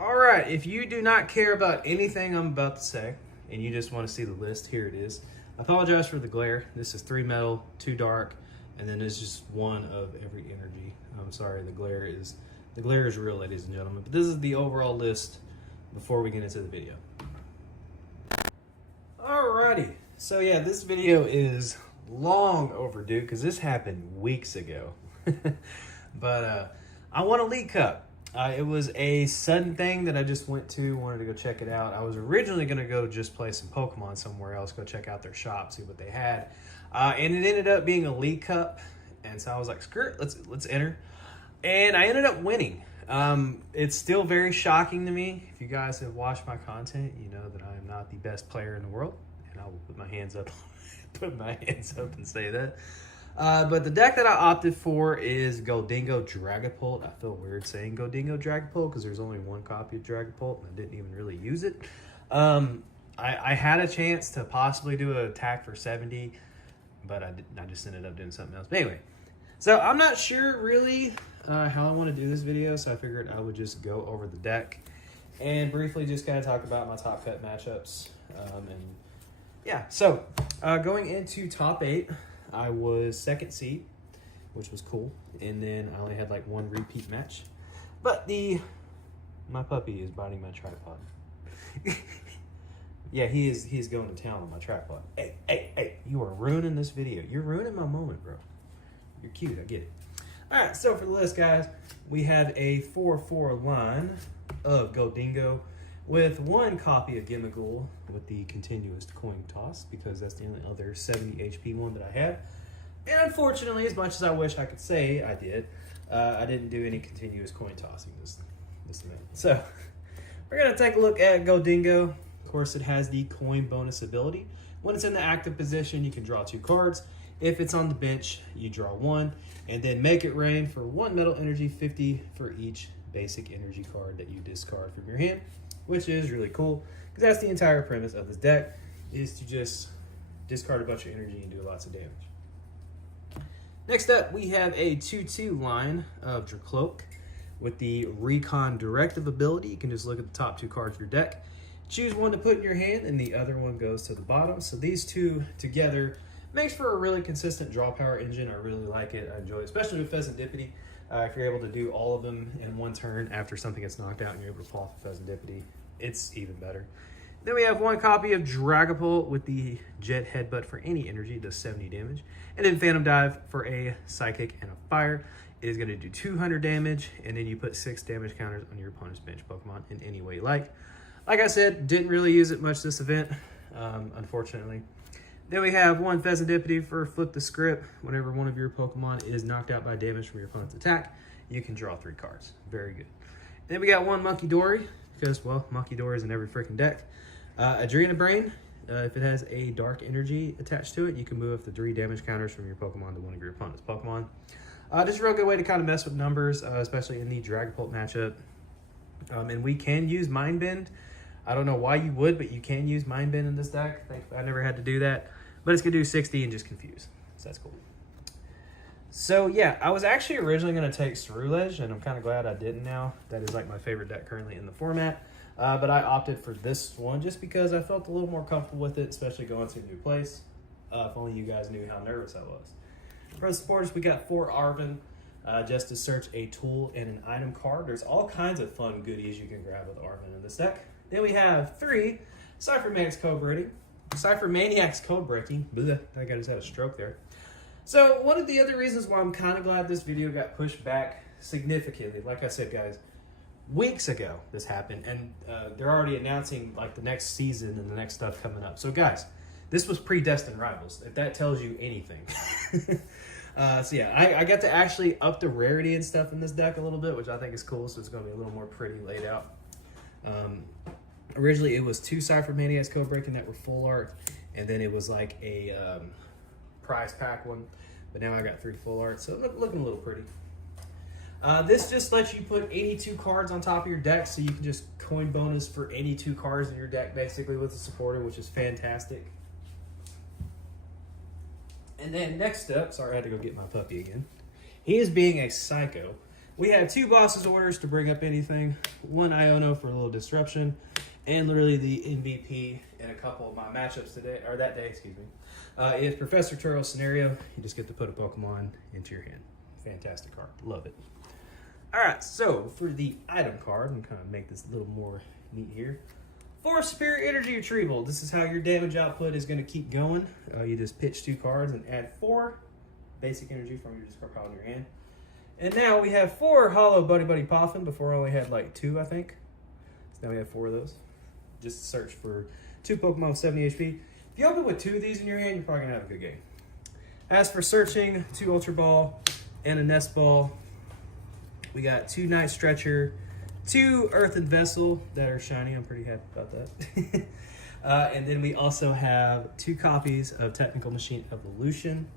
All right, if you do not care about anything I'm about to say, and you just want to see the list, here it is. I apologize for the glare. This is 3 metal, 2 dark, and then it's just one of every energy. I'm sorry, the glare is real, ladies and gentlemen. But this is the overall list before we get into the video. Alrighty, so yeah, this video is long overdue because this happened weeks ago. But I won a League Cup. It was a sudden thing that I just went to, wanted to go check it out. I was originally going to go just play some Pokemon somewhere else, go check out their shop, see what they had. And it ended up being a League Cup. And so I was like, screw it, let's enter. And I ended up winning. It's still very shocking to me. If you guys have watched my content, you know that I am not the best player in the world. And I will put my hands up, and say that. But the deck that I opted for is GHOLDENGO Dragapult. I feel weird saying GHOLDENGO Dragapult because there's only one copy of Dragapult and I didn't even really use it. I had a chance to possibly do an attack for 70, but I just ended up doing something else. But anyway, so I'm not sure really how I want to do this video, so I figured I would just go over the deck and briefly just kind of talk about my top cut matchups. And yeah, so going into top 8, I was 2nd seed, which was cool, and then I only had like 1 repeat match. But my puppy is biting my tripod. Yeah, he's going to town on my tripod. Hey, you are ruining this video. You're ruining my moment, bro. You're cute, I get it. All right, so for the list, guys, we have a 4-4 line of GHOLDENGO with 1 copy of Gimmighoul with the continuous coin toss, because that's the only other 70 HP one that I have. And unfortunately, as much as I wish I could say I did, I didn't do any continuous coin tossing this event. So we're going to take a look at GHOLDENGO. Of course, it has the coin bonus ability. When it's in the active position, you can draw 2 cards. If it's on the bench, you draw 1, and then make it rain for 1 metal energy, 50 for each basic energy card that you discard from your hand, which is really cool because that's the entire premise of this deck, is to just discard a bunch of energy and do lots of damage. Next up, we have a 2-2 line of Dracloak with the Recon Directive ability. You can just look at the top 2 cards of your deck, choose one to put in your hand, and the other one goes to the bottom. So these 2 together makes for a really consistent draw power engine. I really like it. I enjoy it, especially with Pheasantipity. If you're able to do all of them in 1 turn after something gets knocked out and you're able to pull off a Pheasantipity, it's even better. Then we have 1 copy of Dragapult with the Jet Headbutt for any energy, does 70 damage. And then Phantom Dive for a Psychic and a Fire. It is going to do 200 damage, and then you put 6 damage counters on your opponent's bench Pokemon in any way you like. Like I said, didn't really use it much this event, unfortunately. Then we have 1 Pheasantipity for Flip the Script. Whenever one of your Pokemon is knocked out by damage from your opponent's attack, you can draw 3 cards. Very good. Then we got 1 Monkey Dory, because, well, Monkey Dory is in every freaking deck. Adrena Brain, if it has a dark energy attached to it, you can move the 3 damage counters from your Pokemon to one of your opponent's Pokemon. Just a real good way to kind of mess with numbers, especially in the Dragapult matchup. And we can use Mind Bend. I don't know why you would, but you can use Mind Bend in this deck. I never had to do that. But it's going to do 60 and just confuse. So that's cool. So yeah, I was actually originally going to take Cerulege, and I'm kind of glad I didn't now. That is like my favorite deck currently in the format. But I opted for this one just because I felt a little more comfortable with it, especially going to a new place. If only you guys knew how nervous I was. For the supporters, we got 4 Arven, just to search a tool and an item card. There's all kinds of fun goodies you can grab with Arven in this deck. Then we have 3 Cyphermaniac's Codebreaking. Cyphermaniac's Codebreaking. Blech, I just had a stroke there. So one of the other reasons why I'm kind of glad this video got pushed back significantly, like I said, guys, weeks ago this happened, and they're already announcing like the next season and the next stuff coming up. So guys, this was predestined rivals, if that tells you anything. So yeah, I got to actually up the rarity and stuff in this deck a little bit, which I think is cool. So it's going to be a little more pretty laid out. Originally, it was 2 Cyphermaniac's Codebreaking that were full art, and then it was like a prize pack one. But now I got 3 full art, so looking a little pretty. This just lets you put 82 cards on top of your deck, so you can just coin bonus for 82 cards in your deck, basically, with the supporter, which is fantastic. And then next up, sorry, I had to go get my puppy again. He is being a psycho. We have 2 boss's orders to bring up anything, 1 Iono for a little disruption, and literally the MVP in a couple of my matchups today, or that day, excuse me, is Professor Turtle's Scenario. You just get to put a Pokemon into your hand. Fantastic card. Love it. All right, so for the item card, I'm kind of make this a little more neat here. For Superior Energy Retrieval, this is how your damage output is going to keep going. You just pitch 2 cards and add 4 basic energy from your discard pile in your hand. And now we have 4 Hollow Buddy Buddy Poffin. Before I only had like 2, I think. So now we have 4 of those. Just search for 2 Pokemon with 70 HP. If you open with 2 of these in your hand, you're probably going to have a good game. As for searching, 2 Ultra Ball and a Nest Ball. We got 2 Night Stretcher, 2 Earthen Vessel that are shiny. I'm pretty happy about that. And then we also have 2 copies of Technical Machine Evolution.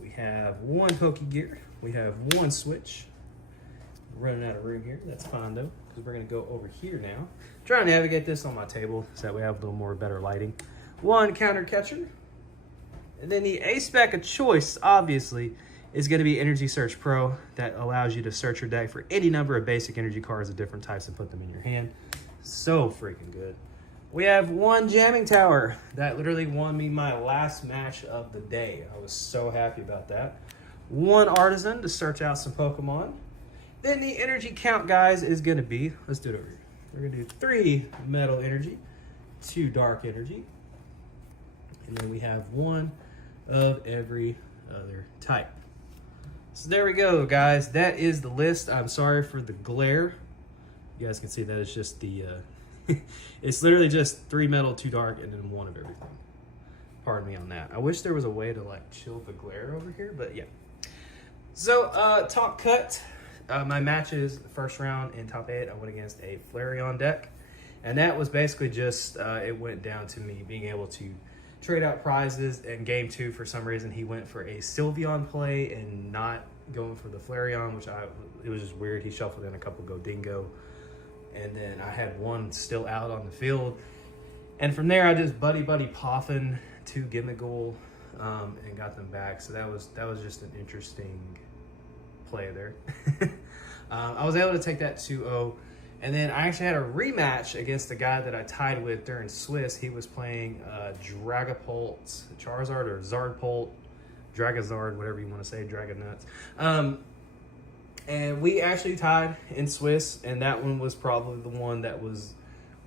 We have 1 Pokegear. We have 1 Switch. We're running out of room here. That's fine though, because we're going to go over here now. Try to navigate this on my table so that we have a little more better lighting. 1 Counter Catcher. And then the A-Spec of choice, obviously, is going to be Energy Search Pro. That allows you to search your deck for any number of basic energy cards of different types and put them in your hand. So freaking good. We have 1 Jamming Tower. That literally won me my last match of the day. I was so happy about that. 1 Artisan to search out some Pokemon. Then the energy count, guys, is going to be, let's do it over here. We're going to do 3 Metal Energy, 2 Dark Energy, and then we have 1 of every other type. So there we go, guys. That is the list. I'm sorry for the glare. You guys can see that it's just the, it's literally just 3 Metal, 2 Dark, and then 1 of everything. Pardon me on that. I wish there was a way to like chill the glare over here, but yeah. So, top cut. My matches, the first round in top 8, I went against a Flareon deck. And that was basically just, it went down to me being able to trade out prizes. In game 2, for some reason, he went for a Sylveon play and not going for the Flareon, which it was just weird. He shuffled in a couple GHOLDENGO. And then I had 1 still out on the field. And from there, I just buddy Poffin 2 Gimmighoul and got them back. So that was just an interesting play there. I was able to take that 2-0, and then I actually had a rematch against the guy that I tied with during Swiss. He was playing Dragapult, Charizard, or Zardpult, Dragazard, whatever you want to say, Dragonuts. And we actually tied in Swiss, and that one was probably the one that was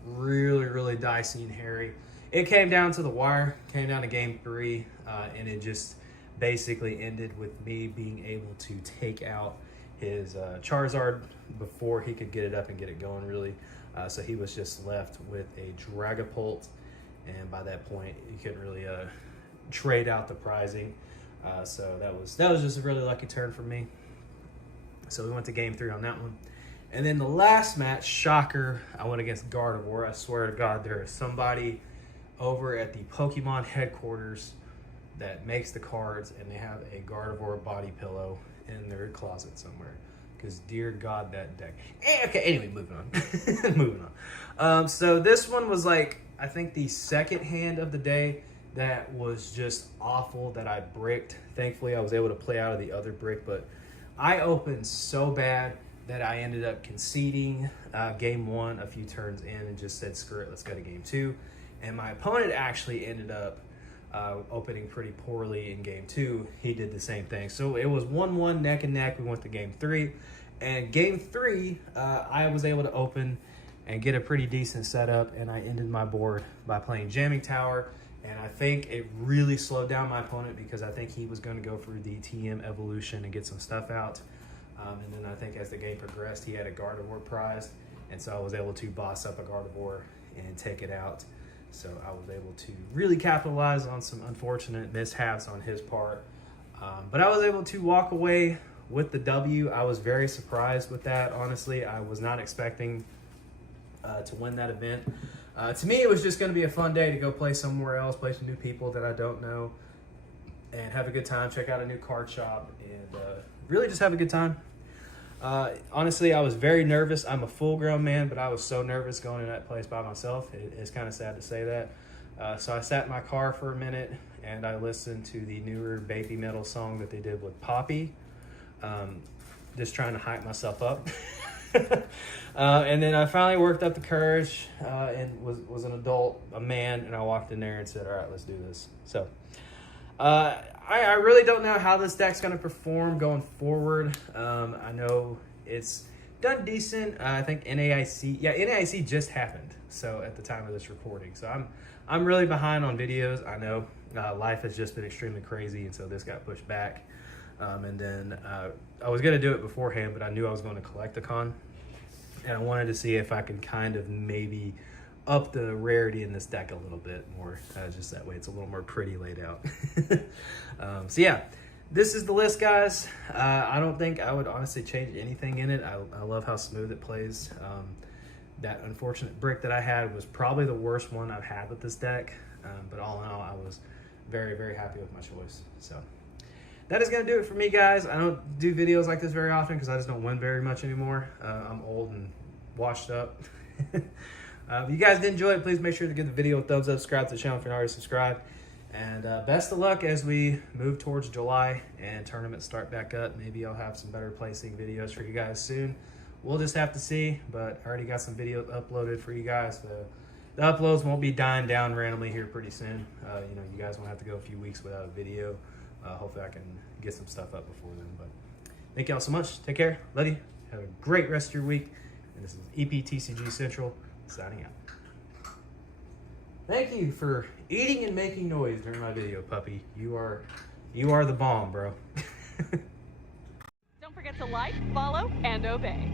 really, really dicey and hairy. It came down to the wire, came down to game 3, and it just basically ended with me being able to take out his Charizard before he could get it up and get it going, really. So he was just left with a Dragapult, and by that point, you couldn't really trade out the prizing. So that was just a really lucky turn for me. So we went to game 3 on that one. And then the last match, shocker, I went against Gardevoir. I swear to God, there is somebody over at the Pokemon headquarters that makes the cards, and they have a Gardevoir body pillow in their closet somewhere. Because dear God, that deck. Okay, anyway, moving on. Moving on. So this one was like, I think the second hand of the day that was just awful that I bricked. Thankfully, I was able to play out of the other brick, but I opened so bad that I ended up conceding game 1 a few turns in and just said, screw it, let's go to game 2. And my opponent actually ended up opening pretty poorly in game 2. He did the same thing. So it was 1-1 neck and neck. We went to game 3. And game 3, I was able to open and get a pretty decent setup, and I ended my board by playing Jamming Tower. And I think it really slowed down my opponent because I think he was going to go for the TM Evolution and get some stuff out. And then I think as the game progressed, he had a Gardevoir prize. And so I was able to boss up a Gardevoir and take it out. So I was able to really capitalize on some unfortunate mishaps on his part. But I was able to walk away with the W. I was very surprised with that, honestly. I was not expecting to win that event. To me, it was just going to be a fun day to go play somewhere else, play some new people that I don't know, and have a good time, check out a new card shop, and really just have a good time. Honestly, I was very nervous. I'm a full-grown man, but I was so nervous going to that place by myself. It's kind of sad to say that. So I sat in my car for a minute, and I listened to the newer Baby Metal song that they did with Poppy. just trying to hype myself up. And then I finally worked up the courage and was an adult, a man, and I walked in there and said, all right, let's do this. So I really don't know how this deck's going to perform going forward. I know it's done decent. I think NAIC just happened. So at the time of this recording, so I'm really behind on videos. I know life has just been extremely crazy, and so this got pushed back. And then I was going to do it beforehand, but I knew I was going to collect a con, and I wanted to see if I can kind of maybe up the rarity in this deck a little bit more, just that way it's a little more pretty laid out. So yeah, this is the list, guys. I don't think I would honestly change anything in it. I love how smooth it plays. That unfortunate brick that I had was probably the worst one I've had with this deck, but all in all, I was very, very happy with my choice. So that is going to do it for me, guys. I don't do videos like this very often because I just don't win very much anymore. I'm old and washed up. If you guys did enjoy it, please make sure to give the video a thumbs up, subscribe to the channel if you're not already subscribed. And best of luck as we move towards July and tournaments start back up. Maybe I'll have some better placing videos for you guys soon. We'll just have to see, but I already got some videos uploaded for you guys. The uploads won't be dying down randomly here pretty soon. You know, you guys won't have to go a few weeks without a video. Hopefully I can get some stuff up before then. But thank y'all so much. Take care. Love you. Have a great rest of your week. And this is TCG Central signing out. Thank you for eating and making noise during my video, puppy. You are the bomb, bro. Don't forget to like, follow, and obey.